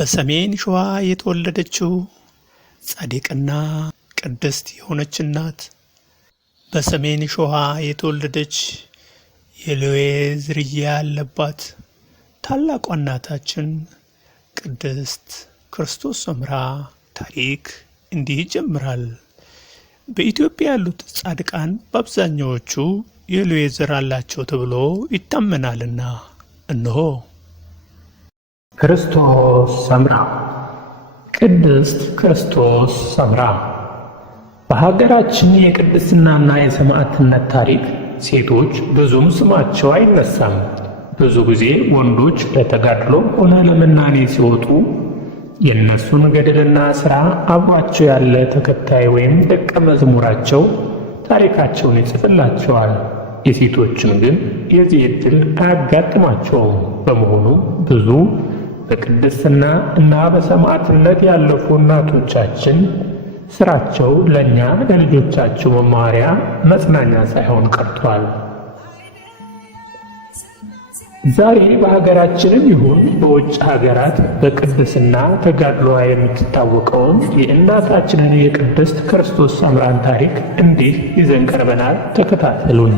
በሰሜን ሸዋ የተወለደችው ጻድቅና ቅድስት የሆነች እናት በሰሜን ሸዋ የተወለደች የሌዊ ዝርያ ያለባት ታላቋ እናታችን ቅድስት ክርስቶስ ሰምራ ታሪክ እንዲህ ይጀምራል። በኢትዮጵያ ያሉት ጻድቃን በአብዛኛዎቹ የሌዊ ዘር አላቸው ተብሎ ይታመናልና እነሆ ክርስቶስ ሰምራ። ቅድስት ክርስቶስ ሰምራ በሀገራችን የቅድስናና የሰማዕትነት ታሪክ ሴቶች ብዙም ስማቸው አይነሳም። ብዙ ጊዜ ወንዶች ለተጋድሎ ሆነ ለመናኔ ሲወጡ የእነሱን ገድልና ሥራ አብሯቸው ያለ ተከታይ ወይም ደቀ መዝሙራቸው ታሪካቸውን ይጽፍላቸዋል። የሴቶችን ግን የዚህ ዕድል አያጋጥማቸውም። በመሆኑ ብዙ በቅድስና እና በሰማዕትነት ያለፉ እናቶቻችን ሥራቸው ለእኛ ለልጆቻቸው መማሪያ መጽናኛ ሳይሆን ቀርቷል። ዛሬ በሀገራችንም ይሁን በውጭ ሀገራት በቅድስና ተጋድሎዋ የምትታወቀውን የእናታችንን የቅድስት ክርስቶስ ሰምራን ታሪክ እንዲህ ይዘን ቀርበናል። ተከታተሉኝ።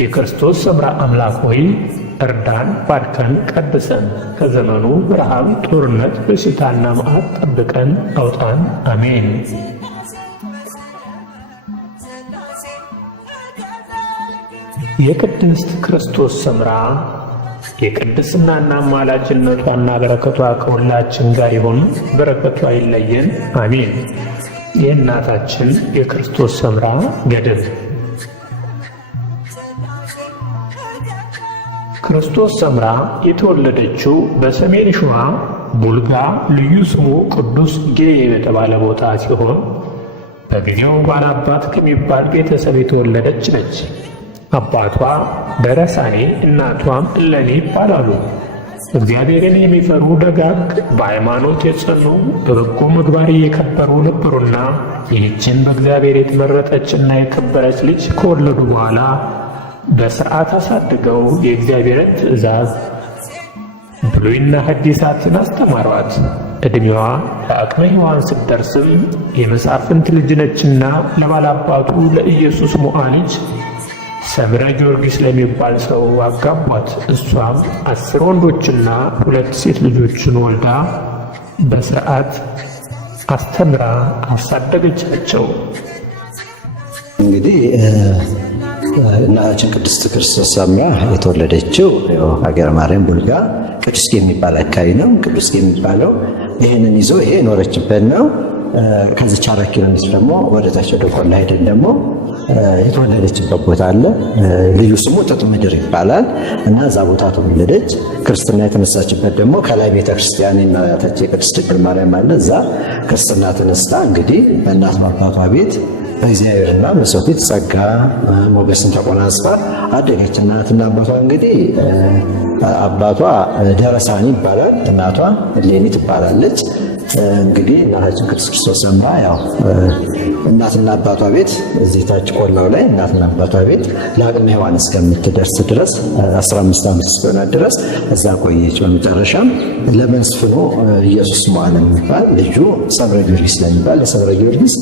የክርስቶስ ሰምራ አምላክ ሆይ እርዳን፣ ባርከን፣ ቀድሰን፣ ከዘመኑ ረሃብ፣ ጦርነት፣ በሽታና መዓት ጠብቀን አውጣን። አሜን። የቅድስት ክርስቶስ ሰምራ የቅድስናና አማላጅነቷና በረከቷ ከሁላችን ጋር ይሁን። በረከቷ አይለየን። አሜን። የእናታችን የክርስቶስ ሰምራ ገድል። ክርስቶስ ሰምራ የተወለደችው በሰሜን ሸዋ ቡልጋ ልዩ ስሙ ቅዱስ ጌዬ በተባለ ቦታ ሲሆን በጊዜው ባላባት ከሚባል ቤተሰብ የተወለደች ነች። አባቷ ደረሳኔ እናቷም እለኔ ይባላሉ። እግዚአብሔርን የሚፈሩ ደጋግ፣ በሃይማኖት የጸኑ፣ በበጎ ምግባር የከበሩ ነበሩና ይህችን በእግዚአብሔር የተመረጠችና የከበረች ልጅ ከወለዱ በኋላ በሥርዓት አሳድገው የእግዚአብሔርን ትእዛዝ ብሉይና ሐዲሳትን አስተማሯት። ዕድሜዋ ለአቅመ ሔዋን ስትደርስም የመሳፍንት ልጅ ነችና ለባላባቱ ለኢየሱስ ሞዓ ልጅ ሰምረ ጊዮርጊስ ለሚባል ሰው አጋቧት። እሷም 10 ወንዶችና 2 ሴት ልጆችን ወልዳ በሥርዓት አስተምራ አሳደገቻቸው። እንግዲህ እናታችን ቅድስት ክርስቶስ ሰምራ የተወለደችው ሀገረ ማርያም ቡልጋ ቅዱስ የሚባል አካባቢ ነው። ቅዱስ የሚባለው ይህንን ይዞ ይሄ የኖረችበት ነው። ከዚች 4 ኪሎ ሜትር ደግሞ ወደ ታች ወደ ቆላ ሄደን ደግሞ የተወለደችበት ቦታ አለ። ልዩ ስሙ ጥጥ ምድር ይባላል እና እዛ ቦታ ተወለደች። ክርስትና የተነሳችበት ደግሞ ከላይ ቤተክርስቲያን እናታችን ቅድስት ድንግል ማርያም አለ። እዛ ክርስትና ተነስታ እንግዲህ በእናት አባቷ ቤት በእግዚአብሔርና በሰው ፊት ጸጋ ሞገስን ተቆናጽፋ አደገች። እናትና አባቷ እንግዲህ አባቷ ደረሳኒ ይባላል፣ እናቷ እሌኒ ትባላለች። እንግዲህ እናታችን ቅድስት ክርስቶስ ሰምራ ያው እናትና አባቷ ቤት እዚህ ታች ቆላው ላይ እናትና አባቷ ቤት ለአቅመ ሔዋን እስከምትደርስ ድረስ 15 ዓመት እስከሆነ ድረስ እዛ ቆየች። በመጨረሻም ለመስፍኑ ኢየሱስ ሞዓ የሚባል ልጁ ሰምረ ጊዮርጊስ ለሚባል ለሰምረ ጊዮርጊስ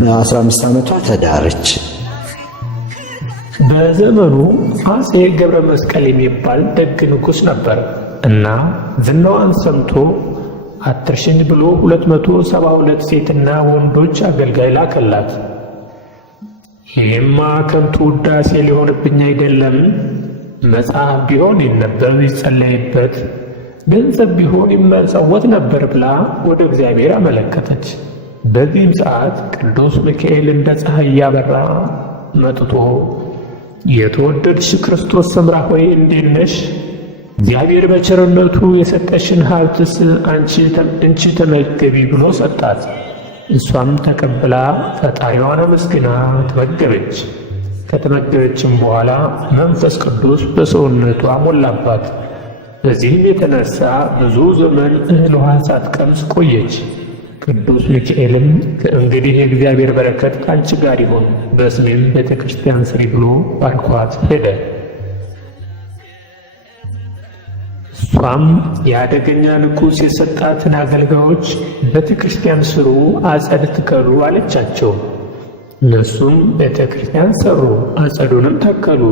በ15 ዓመቷ ተዳረች። በዘመኑ አፄ ገብረ መስቀል የሚባል ደግ ንጉሥ ነበር እና ዝናዋን ሰምቶ አትርሽኝ ብሎ 272 ሴትና ወንዶች አገልጋይ ላከላት። ይህማ ከንቱ ውዳሴ ሊሆንብኝ አይደለም? መጽሐፍ ቢሆን ይነበብ ይጸለይበት፣ ገንዘብ ቢሆን ይመጸወት ነበር ብላ ወደ እግዚአብሔር አመለከተች። በዚህም ሰዓት ቅዱስ ሚካኤል እንደ ፀሐይ እያበራ መጥቶ የተወደድሽ ክርስቶስ ሰምራ ሆይ እንዴት ነሽ? እግዚአብሔር በቸርነቱ የሰጠሽን ሀብትስ አንቺ ተመገቢ ብሎ ሰጣት። እሷም ተቀብላ ፈጣሪዋን አመስግና ተመገበች። ከተመገበችም በኋላ መንፈስ ቅዱስ በሰውነቷ ሞላባት። በዚህም የተነሳ ብዙ ዘመን እህል ውሃ ሳትቀምስ ቆየች። ቅዱስ ሚካኤልም ከእንግዲህ የእግዚአብሔር በረከት ከአንቺ ጋር ይሁን፣ በስሜም ቤተ ክርስቲያን ስሪ ብሎ ባርኳት ሄደ። እሷ እርሷም የአደገኛ ንጉሥ የሰጣትን አገልጋዮች ቤተ ክርስቲያን ስሩ፣ አጸድ ትከሉ አለቻቸው። እነሱም ቤተ ክርስቲያን ሰሩ፣ አጸዱንም ተከሉ።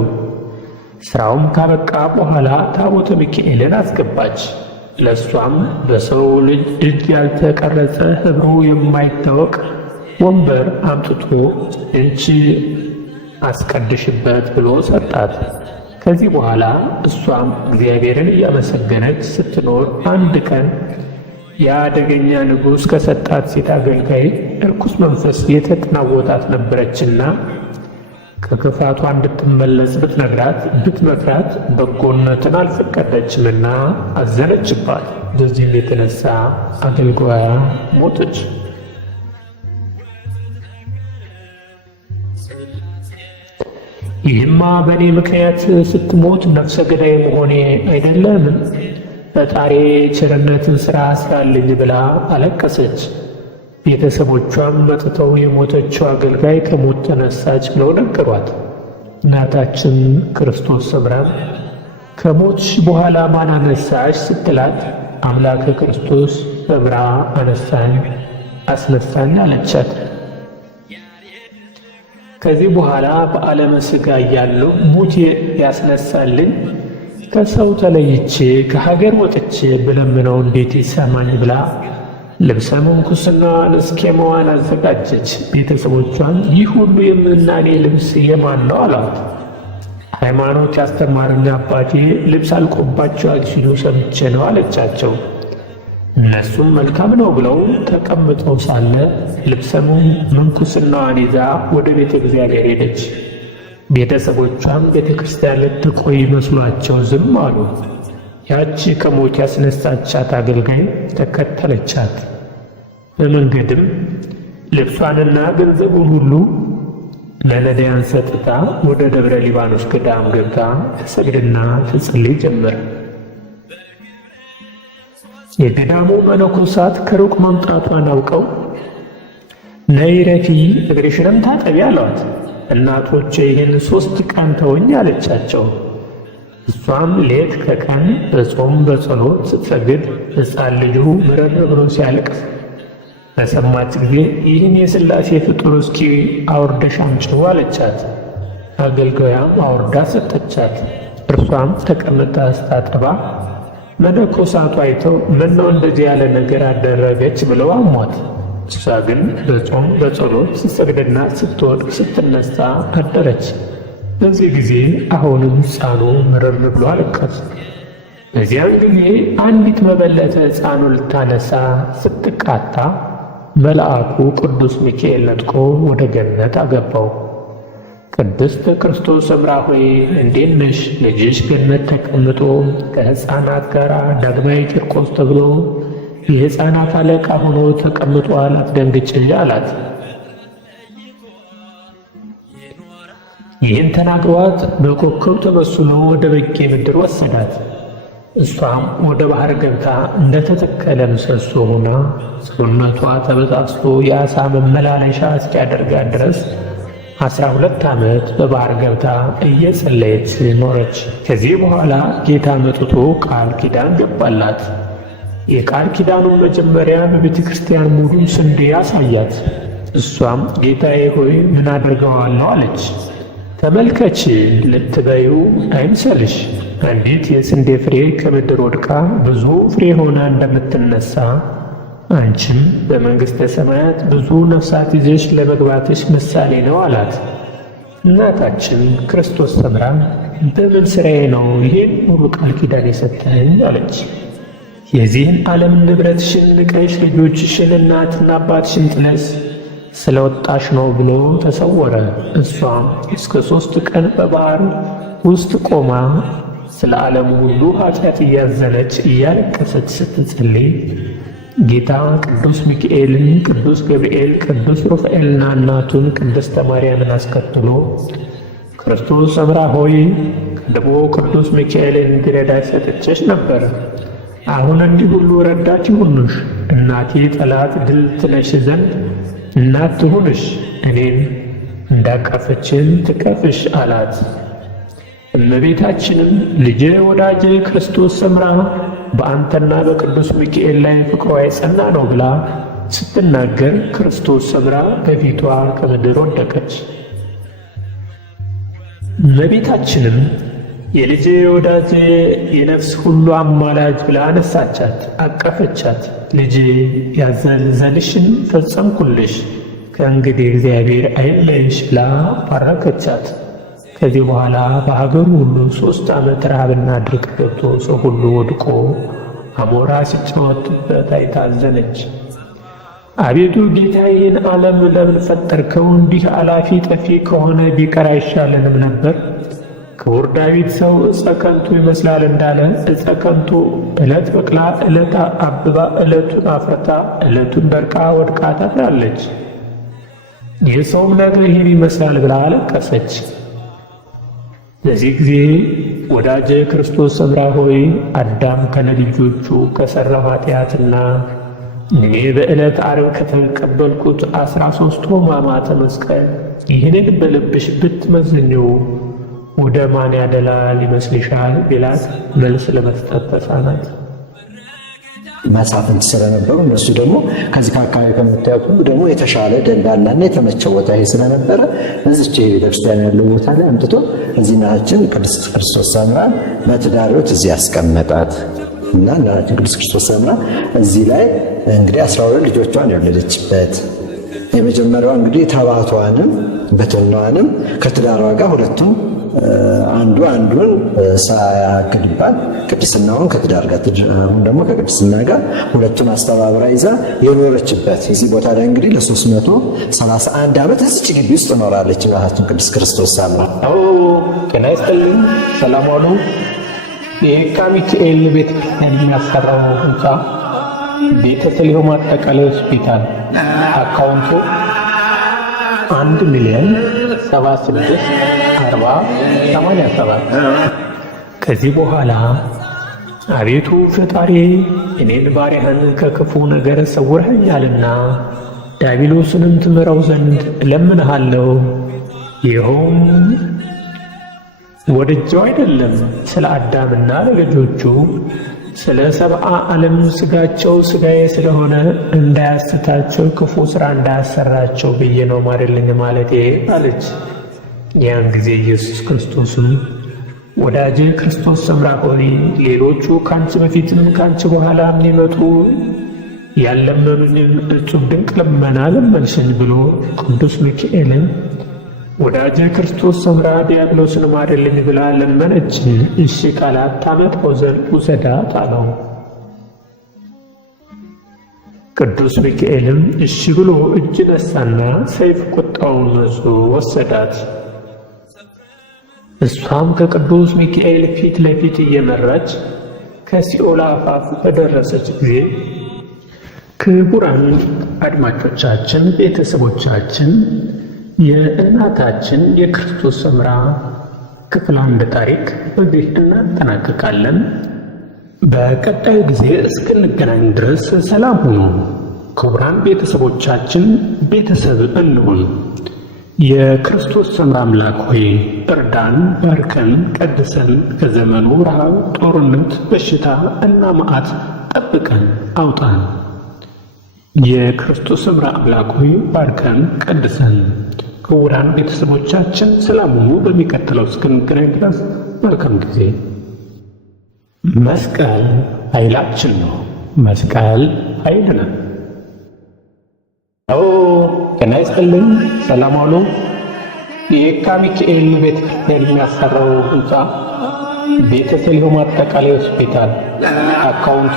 ሥራውም ካበቃ በኋላ ታቦተ ሚካኤልን አስገባች። ለእሷም በሰው ልጅ እጅ ያልተቀረጸ ኅብሩ የማይታወቅ ወንበር አምጥቶ እንቺ አስቀድሽበት ብሎ ሰጣት። ከዚህ በኋላ እሷም እግዚአብሔርን እያመሰገነች ስትኖር አንድ ቀን የአደገኛ ንጉሥ ከሰጣት ሴት አገልጋይ እርኩስ መንፈስ የተጠናወጣት ነበረችና ከክፋቷ እንድትመለስ ብትመክራት በጎነትን አልፈቀደችምና አዘነችባት። በዚህም የተነሳ አገልጋያ ሞተች። ይህማ በእኔ ምክንያት ስትሞት ነፍሰ ገዳይ መሆኔ አይደለምን? ፈጣሪ ቸርነትን ሥራ ስራልኝ ብላ አለቀሰች። ቤተሰቦቿም መጥተው የሞተችው አገልጋይ ከሞት ተነሳች ብለው ነገሯት። እናታችን ክርስቶስ ሰምራም ከሞትሽ በኋላ ማን አነሳሽ ስትላት አምላከ ክርስቶስ ሰምራ አስነሳኝ አለቻት። ከዚህ በኋላ በዓለመ ሥጋ እያለሁ ሙት ያስነሳልኝ ከሰው ተለይቼ ከሀገር ወጥቼ ብለምነው እንዴት ይሰማኝ ብላ ልብሰ ምንኩስናዋን እስኬማዋን አዘጋጀች። ቤተሰቦቿን ይህ ሁሉ የምናኔ ልብስ የማን ነው አሏት። ሃይማኖት ያስተማረኝ አባቴ ልብስ አልቆባቸዋል ሲሉ ሰምቼ ነው አለቻቸው። እነሱም መልካም ነው ብለው ተቀምጠው ሳለ ልብሰ ምንኩስናዋን ይዛ ወደ ቤተ እግዚአብሔር ሄደች። ቤተሰቦቿም ቤተ ክርስቲያን ልትቆይ መስሏቸው ዝም አሉ። ያቺ ከሞት ያስነሳቻት አገልጋይ ተከተለቻት። በመንገድም ልብሷንና ገንዘቡን ሁሉ ለነዳያን ሰጥታ ወደ ደብረ ሊባኖስ ገዳም ገብታ ትሰግድና ትጸልይ ጀመር። የገዳሙ መነኮሳት ከሩቅ መምጣቷን አውቀው ነይ ረፊ እግርሽንም ታጠቢ አሏት። እናቶቼ ይህን 3 ቀን ተወኝ አለቻቸው። እሷም ሌት ከቀን በጾም በጸሎት ስትሰግድ ሕፃን ልጁ ምረር ብሎ ሲያለቅስ በሰማች ጊዜ ይህን የሥላሴ ፍጡር እስኪ አውርደሽ አምጪው አለቻት። አገልጋያም አውርዳ ሰጠቻት። እርሷም ተቀምጣ ስታጠባ መነኮሳቱ አይተው ምነው እንደዚህ ያለ ነገር አደረገች ብለው አሟት። እሷ ግን በጾም በጸሎት ስትሰግድና ስትወድቅ ስትነሳ አደረች። በዚህ ጊዜ አሁንም ሕፃኑ ምርር ብሎ አለቀሰ። በዚያን ጊዜ አንዲት መበለተ ሕፃኑን ልታነሳ ስትቃታ መልአኩ ቅዱስ ሚካኤል ነጥቆ ወደ ገነት አገባው። ቅድስት ክርስቶስ ሰምራ ሆይ እንዴት ነሽ? ልጅሽ ገነት ተቀምጦ ከሕፃናት ጋር ዳግማዊ ቂርቆስ ተብሎ የሕፃናት አለቃ ሆኖ ተቀምጧል፣ አትደንግጭ አላት። ይህን ተናግሯት በኮከብ ተመስሎ ወደ በጌ ምድር ወሰዳት። እሷም ወደ ባህር ገብታ እንደተተከለ ምሰሶ ሆና ሰውነቷ ተበጣጥሶ የዓሣ መመላለሻ እስኪያደርጋት ድረስ 12 ዓመት በባህር ገብታ እየጸለየች ኖረች። ከዚህ በኋላ ጌታ መጥቶ ቃል ኪዳን ገባላት። የቃል ኪዳኑ መጀመሪያ በቤተ ክርስቲያን ሙሉ ስንዴ አሳያት። እሷም ጌታዬ ሆይ ምን አድርገዋለሁ አለች። ተመልከች፣ ልትበዩ አይምሰልሽ። አንዲት የስንዴ ፍሬ ከምድር ወድቃ ብዙ ፍሬ ሆና እንደምትነሳ አንቺም በመንግሥተ ሰማያት ብዙ ነፍሳት ይዘሽ ለመግባትሽ ምሳሌ ነው አላት። እናታችን ክርስቶስ ሰምራ በምን ሥራዬ ነው ይህን ሁሉ ቃል ኪዳን የሰጠኸኝ አለች። የዚህን ዓለም ንብረትሽን ንቀሽ ልጆችሽን እናትና አባትሽን ጥለሽ ስለወጣሽ ነው ብሎ ተሰወረ። እሷም እስከ 3 ቀን በባሕር ውስጥ ቆማ ስለ ዓለሙ ሁሉ ኃጢአት እያዘነች እያለቀሰች ስትጸልይ ጌታ ቅዱስ ሚካኤልን፣ ቅዱስ ገብርኤል፣ ቅዱስ ሩፋኤልና እናቱን ቅድስተ ማርያምን አስከትሎ ክርስቶስ ሰምራ ሆይ ቀድሞ ቅዱስ ሚካኤልን እንዲረዳሽ ሰጥቼሽ ነበር። አሁን እንዲህ ሁሉ ረዳት ይሁንሽ። እናቴ ጠላት ድል ትነሽ ዘንድ እናት ትሁንሽ፣ እኔን እንዳቀፈችን ትቀፍሽ አላት። እመቤታችንም ልጄ ወዳጄ ክርስቶስ ሰምራ በአንተና በቅዱስ ሚካኤል ላይ ፍቅሯ የጸና ነው ብላ ስትናገር ክርስቶስ ሰምራ በፊቷ ከምድር ወደቀች። እመቤታችንም የልጄ ወዳጄ የነፍስ ሁሉ አማላጅ ብላ አነሳቻት፣ አቀፈቻት። ልጄ ያዘዝንሽን ፈጸምኩልሽ፣ ከእንግዲህ እግዚአብሔር አይለይሽ ብላ ባረከቻት። ከዚህ በኋላ በሀገሩ ሁሉ 3 ዓመት ረሃብና ድርቅ ገብቶ ሰው ሁሉ ወድቆ አሞራ ሲጫወትበት አይታ አዘነች። አቤቱ ጌታዬ ይህን ዓለም ለምን ፈጠርከው? እንዲህ አላፊ ጠፊ ከሆነ ቢቀር አይሻለንም ነበር? ክቡር ዳዊት ሰው ዕፀ ከንቱ ይመስላል እንዳለ ዕፀ ከንቱ ዕለት በቅላ ዕለት አብባ ዕለቱን አፍርታ ዕለቱን ደርቃ ወድቃ ታፍራለች። የሰውም ነገር ይህን ይመስላል ብላ አለቀሰች። በዚህ ጊዜ ወዳጄ ክርስቶስ ሰምራ ሆይ አዳም ከነልጆቹ ከሠራው ኃጢአትና እኔ በዕለት ዓርብ ከተቀበልኩት 13 ሕማማተ መስቀል ይህንን በልብሽ ብትመዝኚው ወደ ማን ያደላል ይመስልሻል ቢላት መልስ ለመስጠት ተሳናት። መሳፍንት ስለነበሩ እነሱ ደግሞ ከዚህ ከአካባቢ ከምታዩት ሁሉ ደግሞ የተሻለ ደላላና የተመቸ ቦታ ይሄ ስለነበረ እዚች ቤተክርስቲያን ያለው ቦታ ላይ አምጥቶ እዚህ እናታችን ቅድስት ክርስቶስ ሰምራን በትዳር ሕይወት እዚህ ያስቀመጣት እና እናታችን ቅድስት ክርስቶስ ሰምራ እዚህ ላይ እንግዲህ 12 ልጆቿን የወለደችበት የመጀመሪያዋ እንግዲህ ተባቷንም በትናዋንም ከትዳሯ ጋር ሁለቱም አንዱ አንዱን ሳያግድባት ቅድስናውን ከትዳር ጋር አሁን ደግሞ ከቅድስና ጋር ሁለቱን አስተባብራ ይዛ የኖረችበት እዚህ ቦታ ላይ እንግዲህ ለ331 ዓመት እዚች ግቢ ውስጥ ኖራለች እናታችን ቅድስት ክርስቶስ ሰምራ። ጤና ይስጥልኝ። ሰላም ዋሉ። የየካ ሚካኤል ቤተክርስቲያን የሚያሰራው ህንፃ ቤተ ሰሊሆም አጠቃላይ ሆስፒታል አካውንቱ 1,076,40,87 ከዚህ በኋላ አቤቱ ፈጣሪ እኔን ባሪያህን ከክፉ ነገር ሰውረኸኛልና ዲያብሎስንም ትምረው ዘንድ እለምንሃለሁ። ይኸውም ወድጄው አይደለም፣ ስለ አዳምና ለልጆቹ ስለ 70 ዓለም ሥጋቸው ሥጋዬ ስለሆነ እንዳያስታቸው ክፉ ሥራ እንዳያሰራቸው ብዬ ነው ማረልኝ ማለቴ አለች። ያን ጊዜ ኢየሱስ ክርስቶስም ወዳጄ ክርስቶስ ሰምራ ሆይ ሌሎቹ ካንቺ በፊትም ካንቺ በኋላም ሊመጡ ያለመኑኝን እጹብ ድንቅ ልመና ለመንሽኝ ብሎ ቅዱስ ሚካኤልን ወዳጄ ክርስቶስ ሰምራ ዲያብሎስን ማረልኝ ብላ ለመነችኝ፣ እሺ ካላት ታመጣው ዘንድ ውሰዳት አለው። ቅዱስ ሚካኤልም እሺ ብሎ እጅ ነሳና ሰይፍ ቁጣውን መዞ ወሰዳት። እሷም ከቅዱስ ሚካኤል ፊት ለፊት እየመራች ከሲኦል አፋፍ በደረሰች ጊዜ ክቡራን አድማጮቻችን፣ ቤተሰቦቻችን የእናታችን የክርስቶስ ሰምራ ክፍል 1 ታሪክ በዚህ እናጠናቅቃለን። በቀጣዩ ጊዜ እስክንገናኝ ድረስ ሰላም ሁኑ። ክቡራን ቤተሰቦቻችን ቤተሰብ እንሁን። የክርስቶስ ሰምራ አምላክ ሆይ እርዳን፣ ባርከን፣ ቀድሰን፣ ከዘመኑ ረሃብ፣ ጦርነት፣ በሽታ እና መዓት ጠብቀን አውጣን። የክርስቶስ ሰምራ አምላክ ሆይ ባርከን፣ ቀድሰን። ክቡራን ቤተሰቦቻችን ሰላም ሁኑ። በሚቀጥለው እስክንገናኝ ድረስ መልካም ጊዜ። መስቀል ኃይላችን ነው። መስቀል ኃይል ነው። ጤና ይስጥልኝ። ሰላም ዋሉ። የየካ ሚካኤል ቤተክርስቲያን የሚያሰራው ህንፃ ቤተ ሰሊሆም አጠቃላይ ሆስፒታል አካውንቱ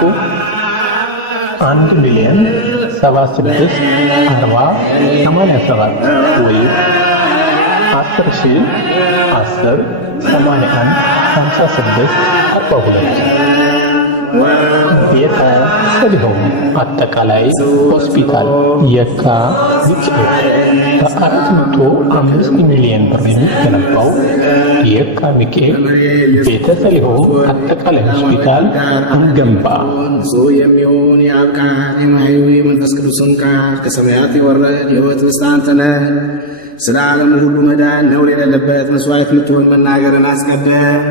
1,076,40,87 ወይም 10,010,81,56,42 ቤተ ሰሊሆም አጠቃላይ ሆስፒታል የካ ሚካኤል በ405 ሚሊዮን ብር የሚገነባው የካ ሚካኤል ቤተ ሰሊሆም አጠቃላይ ሆስፒታል እንገንባ። የሚሆን የአብ ቃል የማኅየዊ መንፈስ ቅዱስን ቃል ከሰማያት የወረደ የሕይወት ርስት አንተ ነህ። ስለ ዓለም ሁሉ መዳን ነውር የሌለበት መሥዋዕት የምትሆን መናገርን አስቀደም።